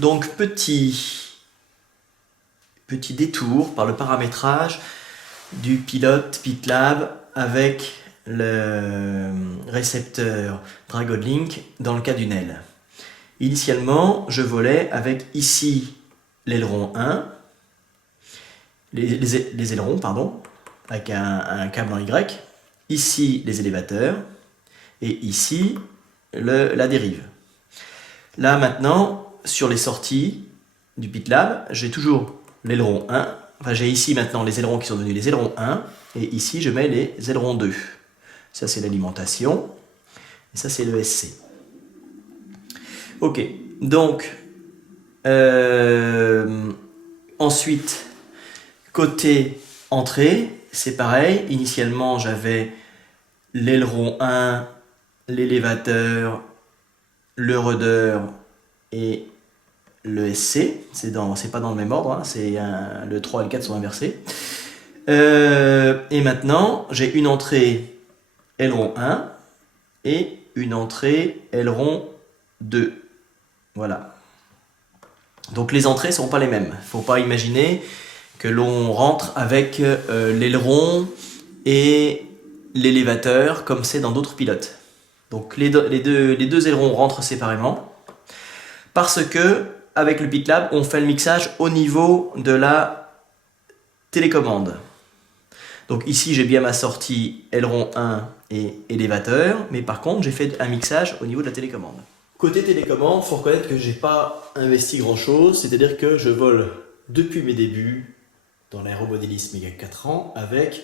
Donc petit détour par le paramétrage du pilote PitLab avec le récepteur Dragon Link dans le cas d'une aile. Initialement, je volais avec ici l'aileron 1, les ailerons, pardon, avec un câble en Y, ici les élévateurs, et ici la dérive. Là maintenant, sur les sorties du PitLab, j'ai toujours l'aileron 1, enfin j'ai ici maintenant les ailerons qui sont devenus les ailerons 1, et ici je mets les ailerons 2. Ça c'est l'alimentation, et ça c'est le SC. Ok, donc ensuite, côté entrée, c'est pareil. Initialement, j'avais l'aileron 1, l'élévateur, le rudder et le SC. C'est pas dans le même ordre, hein, le 3 et le 4 sont inversés. Et maintenant, j'ai une entrée aileron 1 et une entrée aileron 2. Voilà. Donc les entrées ne seront pas les mêmes. Il ne faut pas imaginer que l'on rentre avec l'aileron et l'élévateur comme c'est dans d'autres pilotes. Donc les deux ailerons rentrent séparément parce que avec le PitLab, on fait le mixage au niveau de la télécommande. Donc ici, j'ai bien ma sortie aileron 1 et élévateur, mais par contre, j'ai fait un mixage au niveau de la télécommande. Côté télécommande, il faut reconnaître que j'ai pas investi grand chose, c'est-à-dire que je vole depuis mes débuts dans l'aéromodélisme il y a 4 ans avec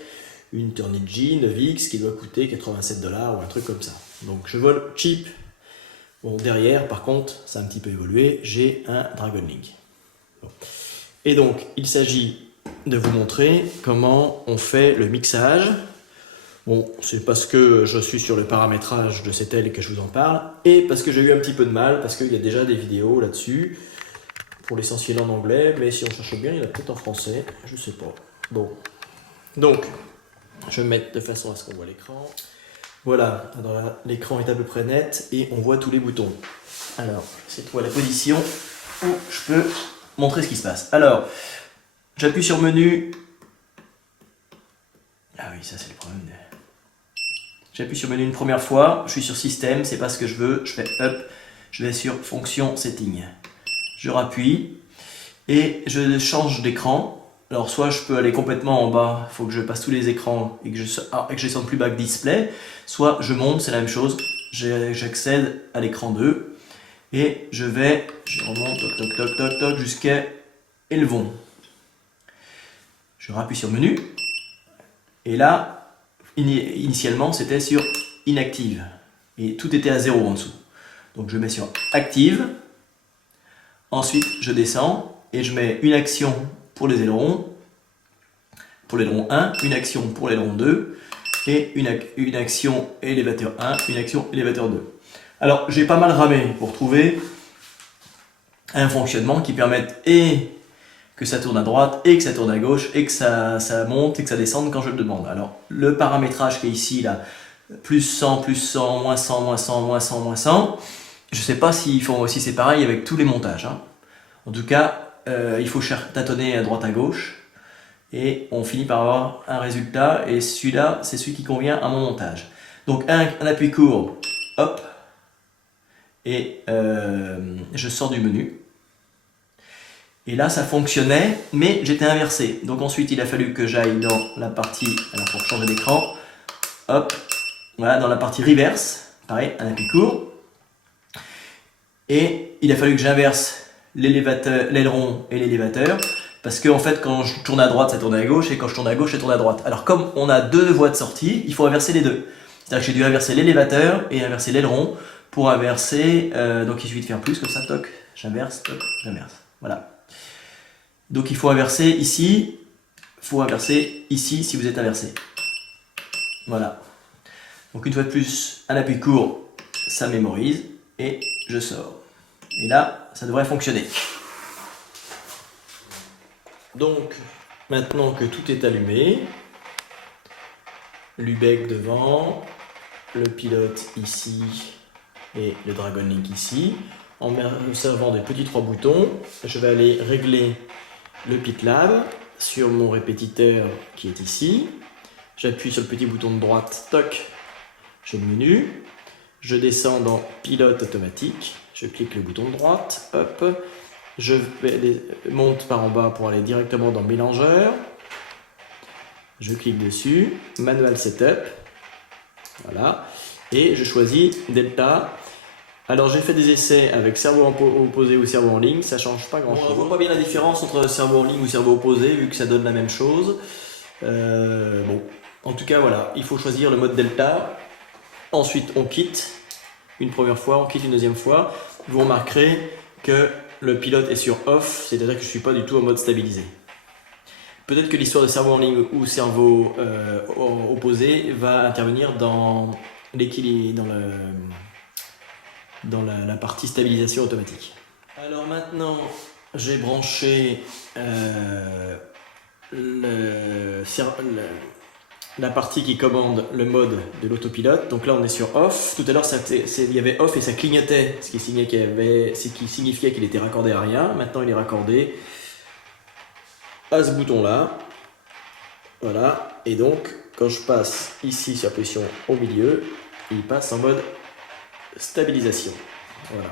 une Turnigy 9X qui doit coûter 87 $ ou un truc comme ça. Donc je vole cheap. Bon, derrière, par contre, ça a un petit peu évolué, j'ai un Dragon Link. Bon. Et donc, il s'agit de vous montrer comment on fait le mixage. Bon, c'est parce que je suis sur le paramétrage de cette aile que je vous en parle, et parce que j'ai eu un petit peu de mal, parce qu'il y a déjà des vidéos là-dessus, pour l'essentiel en anglais, mais si on cherche bien, il y en a peut-être en français, je sais pas. Bon, donc, je vais mettre de façon à ce qu'on voit l'écran. Voilà, l'écran est à peu près net, et on voit tous les boutons. Alors, c'est toi la position où je peux montrer ce qui se passe. Alors, j'appuie sur menu. Ah oui, ça c'est le problème. J'appuie sur menu une première fois, je suis sur système, c'est pas ce que je veux, je fais up, je vais sur fonction setting. Je rappuie et je change d'écran. Alors soit je peux aller complètement en bas, il faut que je passe tous les écrans et que je descende plus bas que display, soit je monte, c'est la même chose, j'accède à l'écran 2 et je remonte toc toc toc toc toc jusqu'à Elvon. Je rappuie sur menu et là, initialement, c'était sur inactive. Et tout était à 0 en dessous. Donc je mets sur active. Ensuite, je descends et je mets une action pour les ailerons. Pour l'aileron 1, une action pour l'aileron 2. Et une action élévateur 1, une action élévateur 2. Alors, j'ai pas mal ramé pour trouver un fonctionnement qui permette et que ça tourne à droite et que ça tourne à gauche et que ça monte et que ça descende quand je le demande. Alors le paramétrage qui est ici, là, plus 100, plus 100, moins 100, moins 100, moins 100, moins 100, je ne sais pas s'ils font aussi c'est pareil avec tous les montages. Hein. En tout cas, il faut tâtonner à droite à gauche et on finit par avoir un résultat et celui-là, c'est celui qui convient à mon montage. Donc un appui court, hop, et je sors du menu. Et là, ça fonctionnait, mais j'étais inversé. Donc ensuite, il a fallu que j'aille dans la partie, alors pour changer d'écran, hop, voilà, dans la partie reverse, pareil, un appui court. Et il a fallu que j'inverse l'aileron et l'élévateur, parce que en fait, quand je tourne à droite, ça tourne à gauche, et quand je tourne à gauche, ça tourne à droite. Alors comme on a deux voies de sortie, il faut inverser les deux. C'est-à-dire que j'ai dû inverser l'élévateur et inverser l'aileron pour inverser, donc il suffit de faire plus, comme ça, toc, j'inverse, toc, j'inverse. Voilà. Donc il faut inverser ici, il faut inverser ici si vous êtes inversé. Voilà. Donc une fois de plus, un appui court, ça mémorise et je sors. Et là, ça devrait fonctionner. Donc, maintenant que tout est allumé, l'UBEC devant, le pilote ici et le Dragon Link ici, en me servant des petits 3 boutons. Je vais aller régler le PitLab sur mon répétiteur qui est ici. J'appuie sur le petit bouton de droite, toc, j'ai le menu. Je descends dans pilote automatique, je clique le bouton de droite, hop. Je monte par en bas pour aller directement dans mélangeur. Je clique dessus, manual setup, voilà, et je choisis delta. Alors j'ai fait des essais avec cerveau opposé ou cerveau en ligne, ça change pas grand chose. On voit pas bien la différence entre cerveau en ligne ou cerveau opposé vu que ça donne la même chose. Bon, en tout cas voilà, il faut choisir le mode delta. Ensuite on quitte une première fois, on quitte une deuxième fois. Vous remarquerez que le pilote est sur off, c'est-à-dire que je ne suis pas du tout en mode stabilisé. Peut-être que l'histoire de cerveau en ligne ou cerveau opposé va intervenir dans l'équilibre, dans la partie stabilisation automatique. Alors maintenant, j'ai branché la partie qui commande le mode de l'autopilote. Donc là, on est sur off. Tout à l'heure, il y avait off et ça clignotait, ce qui signifiait qu'il était raccordé à rien. Maintenant, il est raccordé à ce bouton-là. Voilà. Et donc, quand je passe ici sur la position au milieu, il passe en mode stabilisation. Voilà.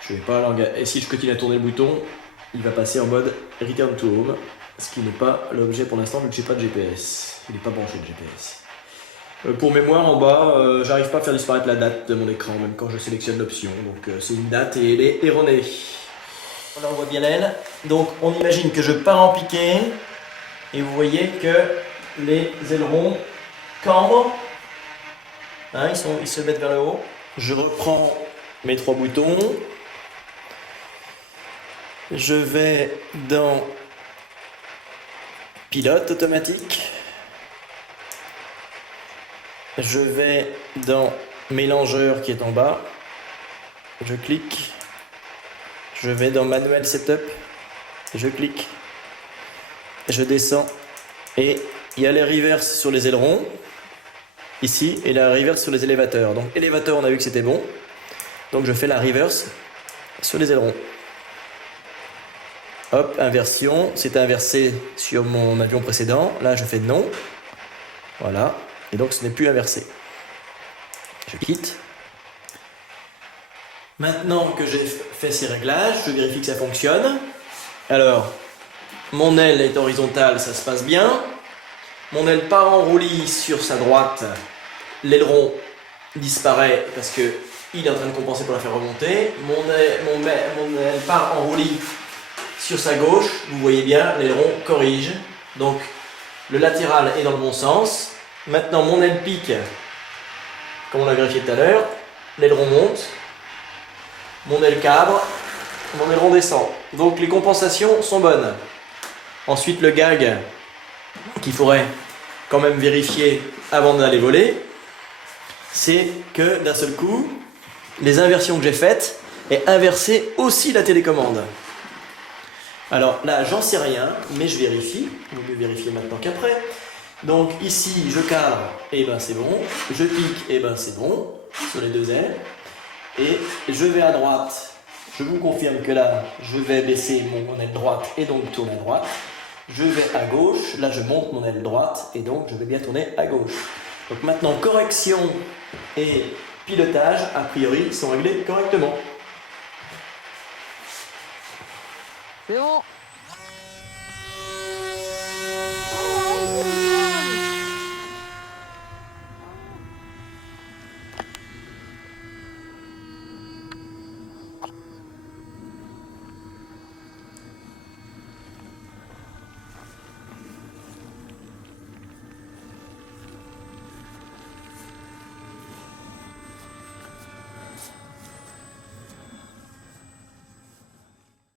Je vais pas et si je continue à tourner le bouton, il va passer en mode return to home, ce qui n'est pas l'objet pour l'instant vu que j'ai pas de GPS. Il n'est pas branché de GPS. Pour mémoire, en bas, j'arrive pas à faire disparaître la date de mon écran, même quand je sélectionne l'option. Donc c'est une date et elle est erronée. Là on voit bien l'aile. Donc on imagine que je pars en piqué et vous voyez que les ailerons cambrent. Hein, ils se mettent vers le haut. Je reprends mes 3 boutons. Je vais dans pilote automatique. Je vais dans mélangeur qui est en bas. Je clique. Je vais dans manuel setup. Je clique. Je descends. Et il y a les reverse sur les ailerons. Ici, et la reverse sur les élévateurs. Donc élévateur, on a vu que c'était bon. Donc je fais la reverse sur les ailerons. Hop, inversion. C'était inversé sur mon avion précédent. Là, je fais non. Voilà. Et donc ce n'est plus inversé. Je quitte. Maintenant que j'ai fait ces réglages, je vérifie que ça fonctionne. Alors, mon aile est horizontale, ça se passe bien. Mon aile part en roulis sur sa droite. L'aileron disparaît parce qu'il est en train de compenser pour la faire remonter. Mon aile part en roulis sur sa gauche. Vous voyez bien, l'aileron corrige. Donc, le latéral est dans le bon sens. Maintenant, mon aile pique, comme on l'a vérifié tout à l'heure. L'aileron monte. Mon aile cabre. Mon aileron descend. Donc, les compensations sont bonnes. Ensuite, le gag qu'il faudrait quand même vérifier avant d'aller voler, c'est que d'un seul coup, les inversions que j'ai faites aient inversé aussi la télécommande. Alors là, j'en sais rien, mais je vérifie. Il vaut mieux vérifier maintenant qu'après. Donc ici, je cadre, et ben c'est bon. Je pique, et ben c'est bon, sur les 2 ailes. Et je vais à droite. Je vous confirme que là, je vais baisser mon aile droite et donc tourner à droite. Je vais à gauche, là je monte mon aile droite et donc je vais bien tourner à gauche. Donc maintenant, correction et pilotage, a priori, sont réglés correctement. C'est bon.